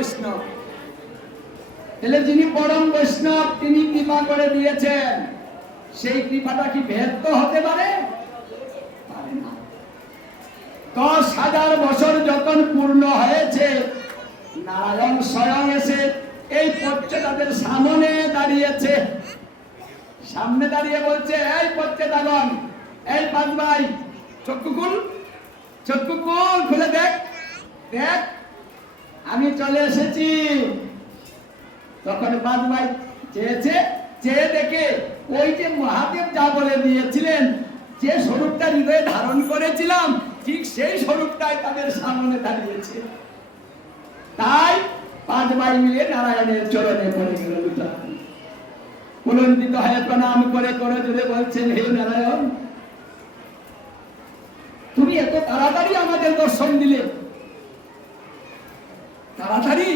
বৈষ্ণব। তাহলে যিনি পরম বৈষ্ণব তিনি কৃপা করে দিয়েছেন, সেই কৃপাটা কি ব্যর্থ হতে পারে? পারে না। 10,000 বছর যখন পূর্ণ হয়েছে, নারায়ণ স্বয়ং এসে এই পচ্ছেদাদের সামনে দাঁড়িয়েছে, সামনে দাঁড়িয়ে বলছে, এই পচ্ছেদাগণ, এই পাঁচ ভাই, চক্ষু খুল, চক্ষু খুল, খুলে দেখ, দেখ আমি চলে এসেছি। তখন পাঁচ ভাই চেয়েছে, চেয়ে দেখে ওই যে মহাদেব যা বলে দিয়েছিলেন, যে স্বরূপটা হৃদয়ে ধারণ করেছিলাম, ঠিক সেই স্বরূপটাই তাদের সামনে দাঁড়িয়েছে। তাই পাঁচ ভাই মিলে নারায়ণের চরণে পড়ে গেল দুটো। পুলন্দিত হয়ে প্রণাম করে করে জুড়ে বলছেন, হে নারায়ণ, তুমি এত তাড়াতাড়ি আমাদের দর্শন দিলে, তাড়াতাড়ি?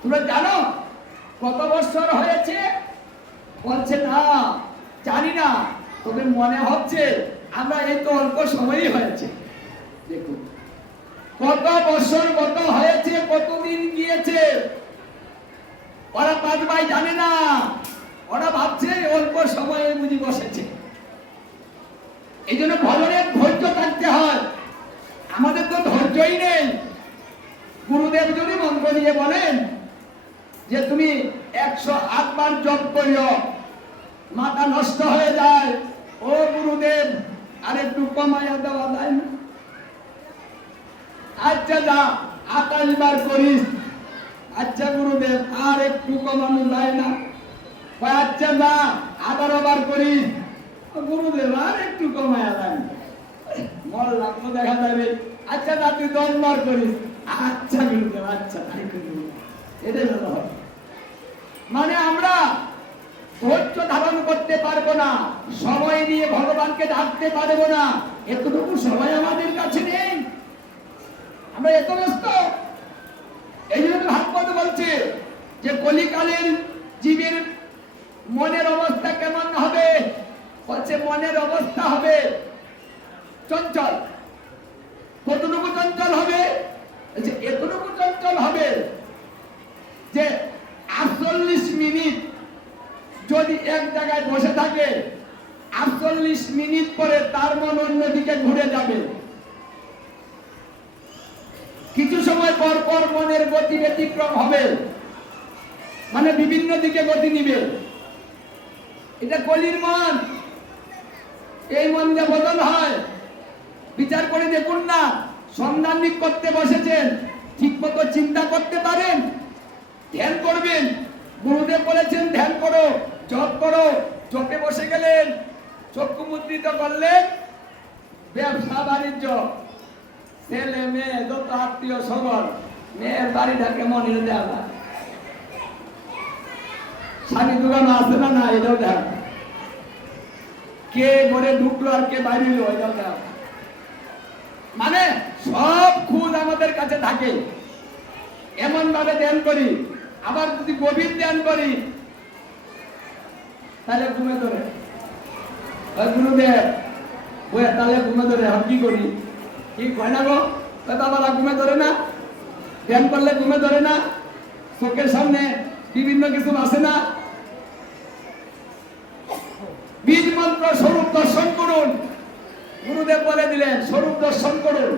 তোমরা জানো কত বছর হয়েছে? বলছে না, জানি না, তবে মনে হচ্ছে আমরা এই তো অল্প সময়ই হয়েছে। দেখুন কত বছর কত হয়েছে, কতদিন গিয়েছে, ওরা পাঁচ ভাই জানে না। ওরা ভাবছে অল্প সময়ে বুঝি বসেছে। এই জন্য ভজনের ধৈর্য থাকতে হয়। আমাদের তো ধৈর্যই নেই। গুরুদেব যদি মন্ত্র দিয়ে বলেন যে তুমি 108 বার জপ করিও, মাথা নষ্ট হয়ে যায়, ও গুরুদেব আর একটু কমাইয়া দেওয়া যায় না? আচ্ছা যা 28 বার করিস, আচ্ছা গুরুদেব আর একটু কমানো যায় না? আচ্ছা যা 18 বার করিস, গুরুদেব আর একটু কমাইয়া যায় না? মল লাগলো দেখা যাবে। আচ্ছা যা তুই 10 বার করিস, আচ্ছা গুরুদেব, আচ্ছা তাই করবো। এটাই ভালো হয়। মানে আমরা ধৈর্য ধারণ করতে পারবো না, সময় নিয়ে ভগবানকে ডাকতে পারবো না, এতটুকু সময় আমাদের কাছে নেই। আমরা এত ব্যস্ত। এই জন্য ভাগবত বলছে যে কলিকালের জীবের মনের অবস্থা কেমন হবে? বলছে মনের অবস্থা হবে চঞ্চল। কতটুকু চঞ্চল হবে? এতটুকু চঞ্চল হবে যে 48 মিনিট যদি এক জায়গায় বসে থাকে, 48 মিনিট পরে তার মন অন্যদিকে ঘুরে যাবে। কিছু সময় পর পর মনের গতি ব্যতিক্রম হবে, মানে বিভিন্ন দিকে গতি নিবে। এটা কলির মন। এই মন যে বদল হয়, বিচার করে দেখুন না। সন্ধানিক করতে বসেছেন, ঠিক মতো চিন্তা করতে পারেন, ধ্যান করবেন। গুরুদেব বলেছেন ধ্যান করো, জপ করো। জপে বসে গেলেন, চক্ষু মুদ্রিত করলেন, ব্যবসা বাণিজ্য, ছেলে মেয়ে যত আত্মীয় স্বজন, মেয়ের বাড়িটাকে মনে দেওয়া, স্বামী দোকানো আছে না না, এটাও দেখা, কে ঘরে ঢুকলো আর কে বাইরে, এটাও দেখা। মানে সব খুঁজ আমাদের কাছে থাকে। এমন ভাবে ধ্যান করি। আবার যদি গভীর ধ্যান করি তাহলে ঘুমে ধরে, গুরুদেব তাহলে ঘুমে ধরে। আমি কি করি? কি হয় না গো? বাবা ঘুমে ধরে না? ধ্যান করলে ঘুমে ধরে না? চোখের সামনে বিভিন্ন কিছু আসে না? বীজ মন্ত্র স্বরূপ দর্শন করুন। গুরুদেব বলে দিলেন স্বরূপ দর্শন করুন।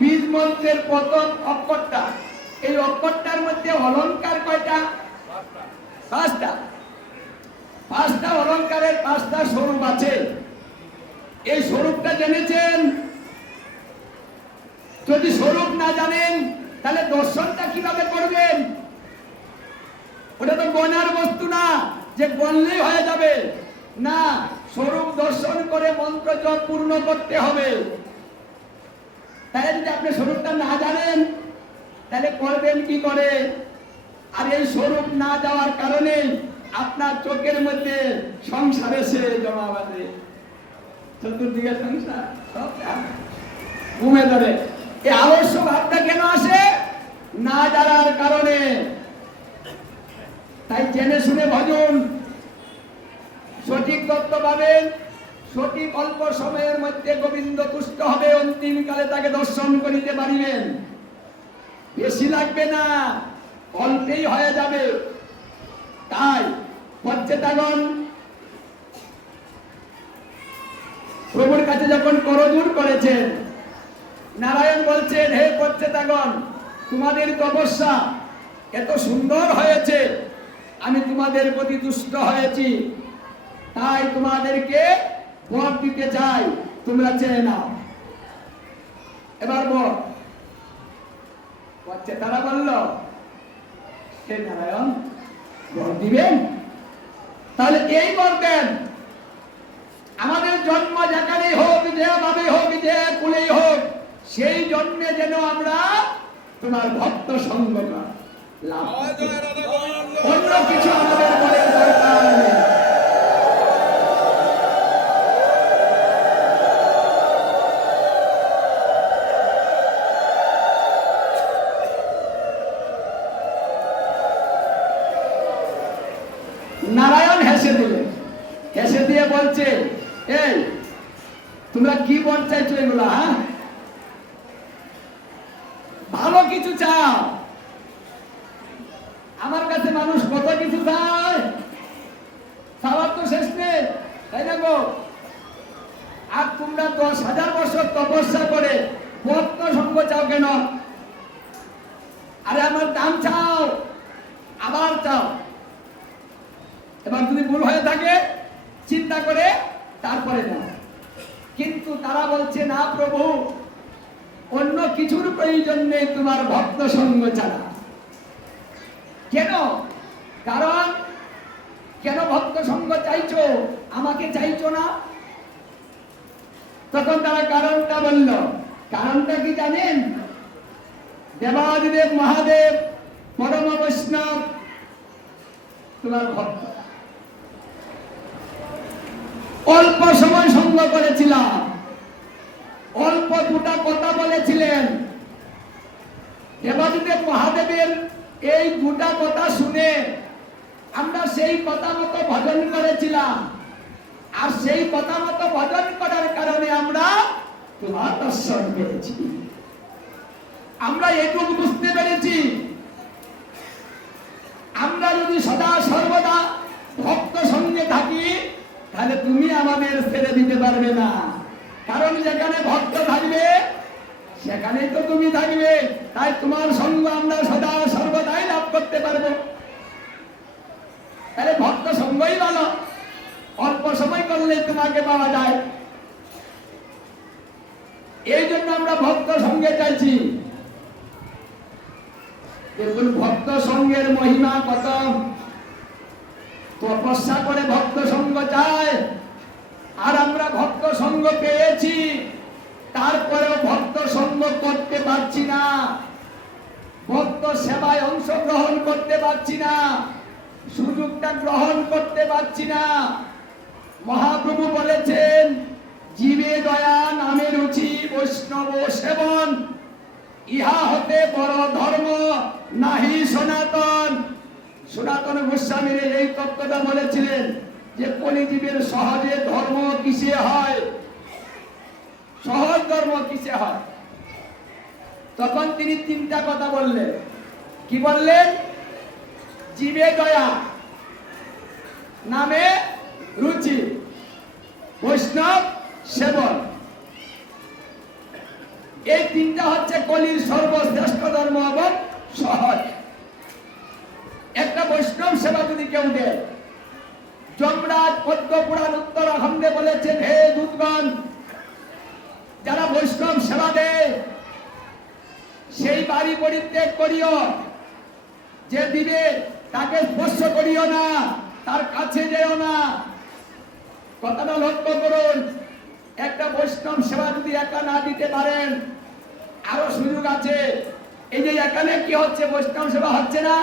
বীজ মন্ত্রের প্রথম অক্ষরটা, এই অক্ষরটার মধ্যে অলংকার কয়টা? 5টা। 5টা অলংকারের 5টা স্বরূপ আছে। এই স্বরূপটা জেনেছেন? যদি স্বরূপ না জানেন তাহলে দর্শনটা কিভাবে করবেন? ওটা তো গণার বস্তু না যে গণলেই হয়ে যাবে না। স্বরূপ দর্শন করে মন্ত্র জপ পূর্ণ করতে হবে। তাহলে যদি আপনি স্বরূপটা না জানেন তাহলে করবেন কি করে? আর এই স্বরূপ না যাওয়ার কারণে আপনার চোখের মধ্যে সংসার এসে জমা বাঁধে, চতুর্দিকে সংসার সব ঘুমে ধরে। এই আলস্য ভাবটা কেন আসে? না জানার কারণে। তাই জেনে শুনে ভজন, সঠিক তত্ত্ব পাবেন, সঠিক অল্প সময়ের মধ্যে গোবিন্দ তুষ্ট হবে, অন্তিম কালে তাকে দর্শন করিতে পারিবেন। বেশি লাগবে না, অল্পেই হয়ে যাবে। তাই পঞ্চেতাগণ প্রভুর কাছে যখন করজোড় করেছেন, নারায়ণ বলছেন, হে পঞ্চেতাগণ, তোমাদের তপস্যা এত সুন্দর হয়েছে, আমি তোমাদের প্রতি তুষ্ট হয়েছি, তাই তোমাদেরকে বর দিতে চাই, তোমরা চেয়ে নাও। এবার বল তারা বলল, হে নারায়ণ, বর দিবেন? তাহলে এই বর দেন, আমাদের জন্ম যেখানেই হোক, যেভাবে হোক, যে কুলেই হোক, সেই জন্মে যেন আমরা তোমার ভক্ত সঙ্গ লাভ করি। অন্য কিছু আমাদের বলের দরকার নেই। নারায়ণ হেসে দিলেন, হেসে দিয়ে বলছে, এই তোমরা কি বল চাইছো এগুলা? হ্যাঁ, ভালো কিছু চাও? আমার কাছে মানুষ কত কিছু চায়, চাওয়ার তো শেষ নেই, তাই না গো? আর তোমরা 10,000 বছর তপস্যা করে ভক্ত সঙ্গ চাও কেন? আরে আমার দাম চাও, আবার চাও। এবার যদি ভুল হয়ে থাকে চিন্তা করে তারপরে দাও। কিন্তু তারা বলছে, না প্রভু, অন্য কিছুর প্রয়োজন নেই, তোমার ভক্ত সঙ্গ ছাড়া। কেন? কারণ কেন ভক্ত সঙ্গ চাইছো, আমাকে চাইছো না? তখন তারা কারণটা বলল। কারণটা কি জানেন? দেবাদিদেব মহাদেব পরম বৈষ্ণব তোমার ভক্ত, অল্প সময় সঙ্গ করেছিলাম, অল্প দুটা কথা বলেছিলেন। দেবাদিদেব মহাদেবের এই দুটা কথা শুনে আমরা সেই কথা মতো ভজন করেছিলাম, আর সেই কথা মতো ভজন করার কারণে আমরা তোমার দর্শন পেয়েছি। আমরা এটুকু বুঝতে পেরেছি, আমরা যদি সদা সর্বদা ভক্ত সঙ্গে থাকি, তাহলে তুমি আমাদের ছেড়ে দিতে পারবে না। কারণ যেখানে ভক্ত থাকবে সেখানেই তো তুমি থাকবে, তাই তোমার সঙ্গ আমরা সদা সর্বদাই লাভ করতে পারবো। তাহলে ভক্ত সঙ্গই ভালো, অল্প সময় করলে তোমাকে পাওয়া যায়। এই জন্য আমরা ভক্ত সঙ্গে চাইছি। দেখুন ভক্ত সঙ্গের মহিমা কত। তপস্যা করে ভক্ত সঙ্গ চায়, আর আমরা ভক্ত সঙ্গ পেয়েছি, তারপরেও ভক্ত সঙ্গ করতে পারছি না, ভক্ত সেবায় অংশগ্রহণ করতে পারছি না, সুযোগটা গ্রহণ করতে পারছি না। মহাপ্রভু বলেছেন, জীবে দয়া নামে রুচি বৈষ্ণব সেবন, ইহা হতে বড় ধর্ম নাহি সনাতন। সনাতন গোস্বামী এই তত্ত্বটা বলেছিলেন যে কলিজীবের সহজে ধর্ম কিসে হয়, সহজ ধর্ম কিসে হয়। তখন তিনি তিনটা কথা বললেন। কি বললেন? জীবে দয়া, নামে রুচি, বৈষ্ণব সেবন। এই তিনটা হচ্ছে কলির সর্বশ্রেষ্ঠ ধর্ম এবং সহজ। একটা বৈষ্ণব সেবা যদি কেউ দেয়, যমরাজ পদ্মপুরাণ উত্তরাখণ্ডে বলেছেন, হে দূতগণ, যারা বৈষ্ণব সেবা দেয় সেই বাড়ি পরিত্যাগ করিও, যে দিবে তাকে স্পর্শ করিও না, তার কাছে যেও না। কথাটা লক্ষ্য করুন। একটা বৈষ্ণব সেবা যদি একা না দিতে পারেন, আরো সুযোগ আছে। এই যে এখানে কি হচ্ছে, বৈষ্ণব সেবা হচ্ছে না,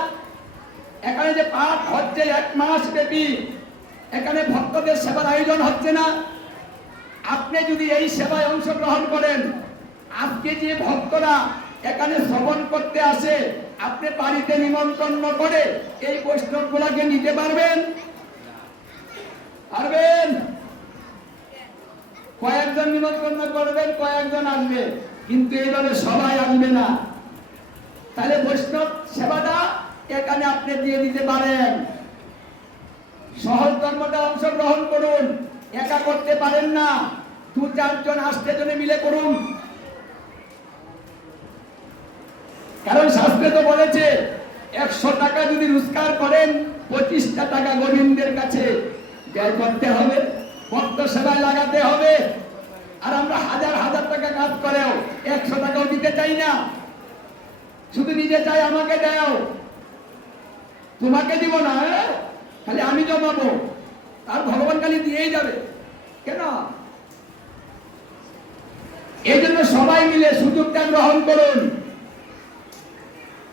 এখানে যে পাঠ হচ্ছে 1 মাস ব্যাপী, এখানে ভক্তদের সেবার আয়োজন হচ্ছে না। আপনি যদি এই সেবায় অংশগ্রহণ করেন, আজকে যে ভক্তরা এখানে শ্রবণ করতে আসে, আপনি বাড়িতে নিমন্ত্রণ করে এই বৈষ্ণব গুলাকে নিতে পারবেন? পারবেন? কয়েকজন নিমন্ত্রণ করবেন, কয়েকজন আসবে, কিন্তু এইভাবে সবাই আসবে না। তাহলে বৈষ্ণব সেবাটা এখানে আপনি দিয়ে দিতে পারেন। সহজ ধর্মটা অংশগ্রহণ করুন, একা করতে পারেন না, 2-4 জন আসতে জনে মিলে করুন। কারণ শাস্ত্রে তো বলেছে 100 টাকা যদি রোজগার করেন 25টা টাকা গোবিন্দের কাছে ব্যয় করতে হবে, ভক্ত সেবায় লাগাতে হবে। আর আমরা হাজার হাজার টাকা কাজ করেও 100 টাকাও দিতে চাই না, শুধু নিজে চাই আমাকে দাও, তোমাকে দিব না, খালি আমি জমাবো, আর ভগবান খালি দিয়েই যাবে কেন? এই জন্য সবাই মিলে সুযোগটা গ্রহণ করুন।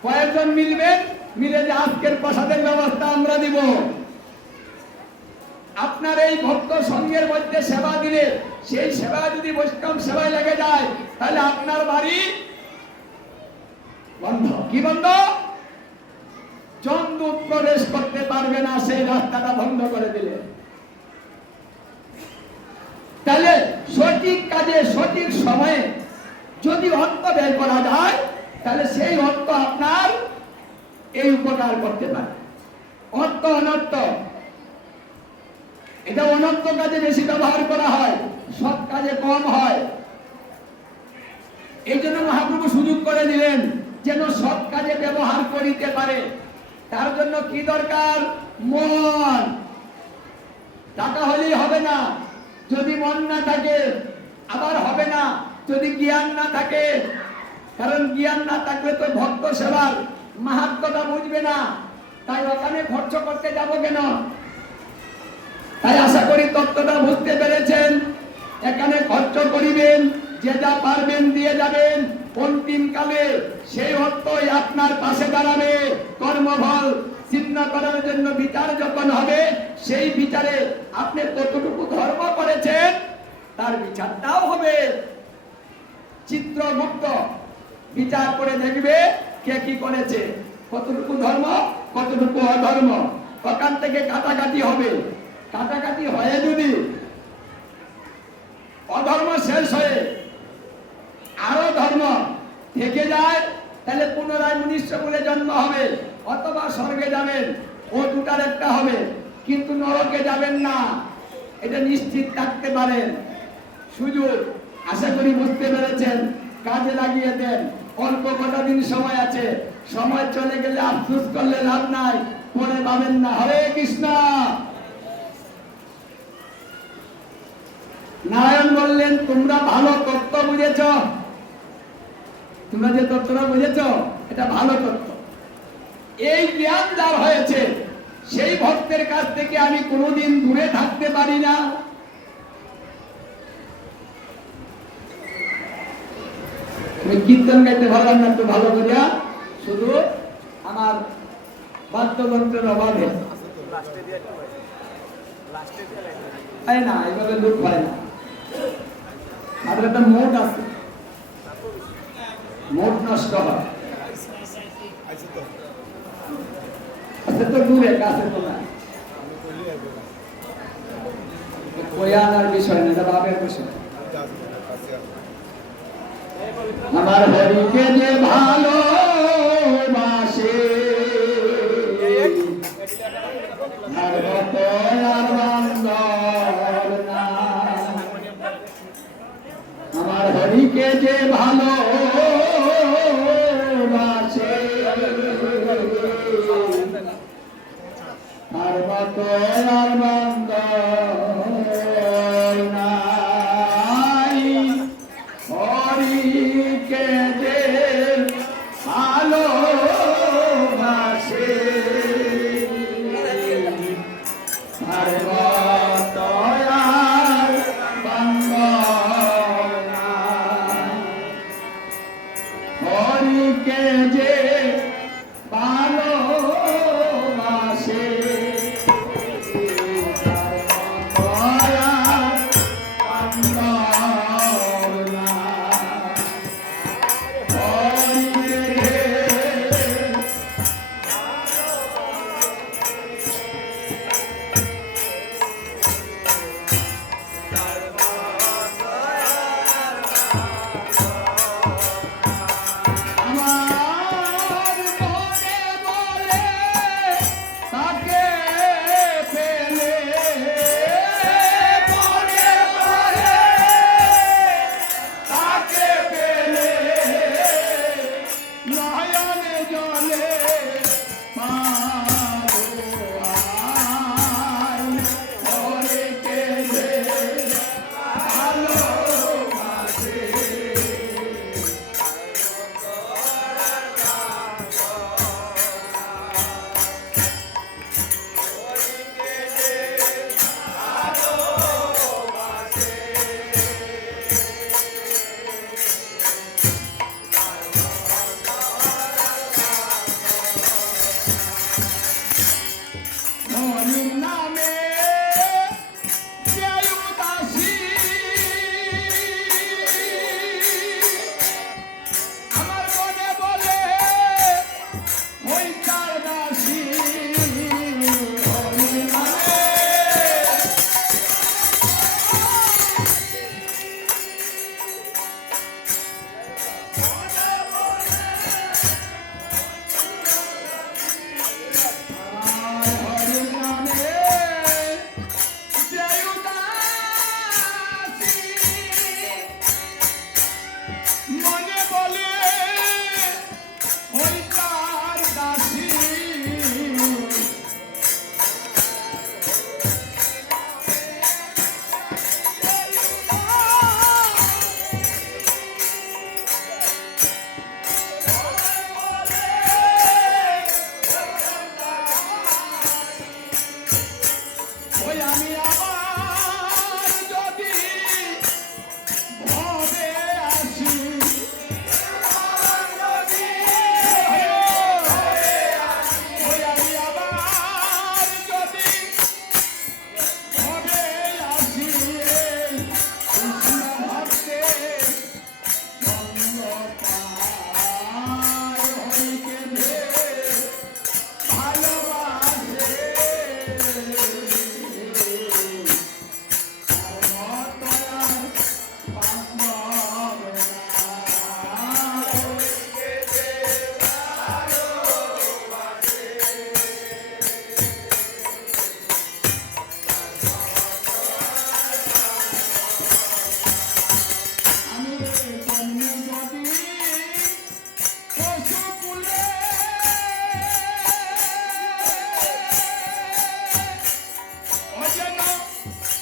কয়েকজন মিলবেন, মিলে যে আজকের প্রসাদের ব্যবস্থা আমরা দিব। আপনার এই ভক্ত সঙ্গের মধ্যে সেবা দিলে সেই সেবা যদি বৈষ্ণব সেবায় লেগে যায় তাহলে আপনার বাড়ি বন্ধ। কি বন্ধ? জমদূত প্রবেশ করতে পারবে না, সেই রাস্তাটা বন্ধ করে দিলে। তাহলে সঠিক কাজে সঠিক সময়ে যদি অর্থ বের করা যায় তাহলে সেই অর্থ আপনার এই উপকার করতে পারে। অর্থ অনর্থ, এটা অনর্থ কাজে বেশি ব্যবহার করা হয়, সৎ কাজে কম হয়। এই জন্য মহাপ্রভু সুযোগ করে দিলেন যেন সৎ কাজে ব্যবহার করিতে পারে। তার জন্য কি দরকার? মন। টাকা হলেই হবে না, যদি মন না থাকে আবার হবে না, যদি জ্ঞান না থাকে। কারণ জ্ঞান না থাকলে তো ভক্ত সেবার মাহাত্ম্যটা বুঝবে না, তাই ওখানে খরচ করতে যাব কেন? তাই আশা করি তত্ত্বটা বুঝতে পেরেছেন। এখানে খরচ করিবেন, যে যা পারবেন দিয়ে যাবেন, অন্তিম কালে সেই অর্থই আপনার পাশে দাঁড়াবে। কর্মফল চিহ্ন করার জন্য বিচার যখন হবে, সেই বিচারে আপনি কতটুকু ধর্ম করেছেন তার বিচারটাও হবে। চিত্রগুপ্ত বিচার করে দেখবে কে কি করেছে, কতটুকু ধর্ম কতটুকু অধর্ম। ওখান থেকে কাটাকাটি হবে। কাটাকাটি হয়ে যদি অধর্ম শেষ হয়ে আরো ধর্ম থেকে যায় তাহলে পুনরায় মনুষ্য বলে জন্ম হবে, অথবা স্বর্গে যাবেন। ও দুটার একটা হবে, কিন্তু নরকে যাবেন না, এটা নিশ্চিত থাকতে পারেন। সুযোগ আশা করি বুঝতে পেরেছেন, কাজে লাগিয়ে দেন। অল্প কটা দিন সময় আছে, সময় চলে গেলে আফসোস করলে লাভ নাই, পরে পাবেন না। হরে কৃষ্ণ। নারায়ণ বললেন তোমরা ভালো তত্ত্ব বুঝেছ, তোমরা যে তত্ত্বটা বুঝেছ এটা ভালো তত্ত্ব। এই জ্ঞান যার হয়েছে সেই ভক্তের কাছ থেকে আমি কোনোদিন দূরে থাকতে পারি না। কীর্তন গাইতে পারলাম না একটু ভালো করিয়া, শুধু আমার বাদ্যযন্ত্রের অভাবে। না এইভাবে দুঃখ হয় না, আর একটা মোট আছে, মোট নষ্ট হয়। আচ্ছা তো দূরে, কাছে তো না, কইয়া আনার বিষয় না, এটা বাপের বিষয়। আমার হরিকে যে ভালোবাসে আমার হরিকে যে ভালোবাসে আর মত আর বন্ধ নাই। হরিকে যে ভালোবাসে আর মত আর বন্ধ নাই। হরিকে যে ভালোবাসে ওই আমি আবার যদি ভবে আসি, ওই আমি আবার যদি ভবে আসি, এই কৃষ্ণ ভক্তের সঙ্গ পার হইকে ভালোবাসে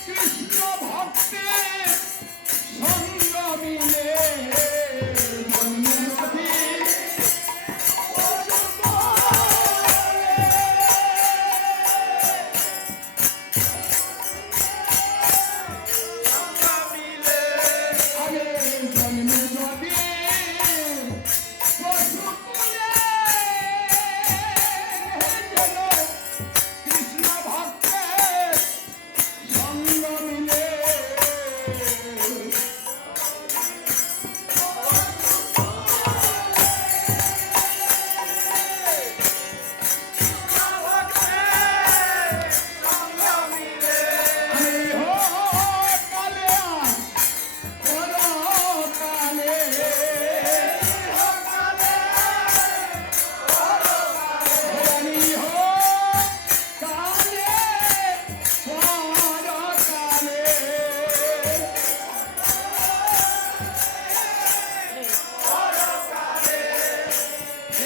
কৃষ্ণ ভক্তের সঙ্গ মিলে কৃষ্ণ ভক্তের সঙ্গ মিলে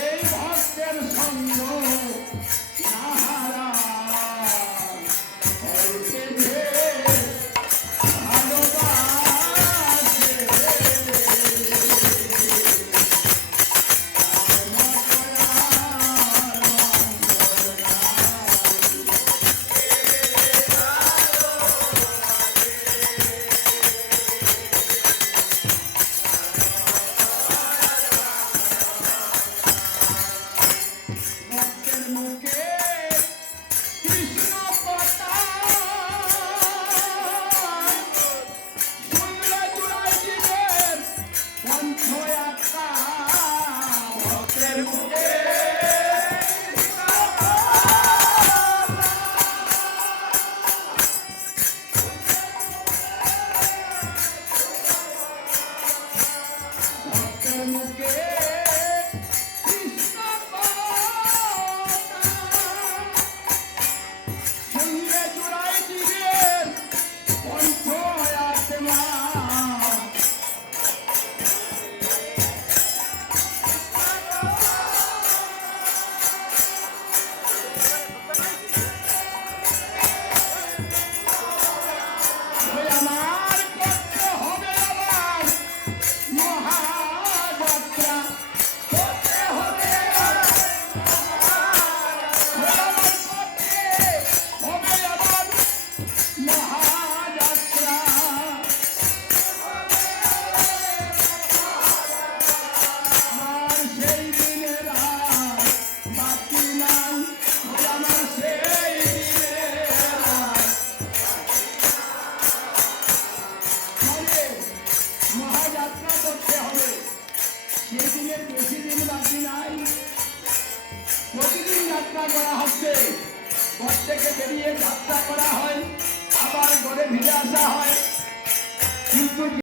এই ভক্তের সঙ্গ নাহারা হইতে যে ভালোবাসে ভক্তের মুখে কৃষ্ণ কথা শুনলে জুড়াই জীবের কণ্ঠ আত্মা। ভক্তের মুখে ভক্তের মুখে কৃষ্ণ কথা শুনলে জুড়াই জীবের কণ্ঠ আত্মা। ওই আমার করতে হবে আবার মহাযাত্রা, করতে হবে আবার মহাযাত্রা। আমার সেই দিনের আর বাকি নাই, আমার সেই দিনের আর মহাযাত্রা করতে হবে। সেই দিনের বেশি দিন বাকি নাই, প্রতিদিন যাত্রা করা হচ্ছে। ঘর থেকে বেরিয়ে যাত্রা করা হয়, আবার ঘরে ফিরে আসা হয়, কিন্তু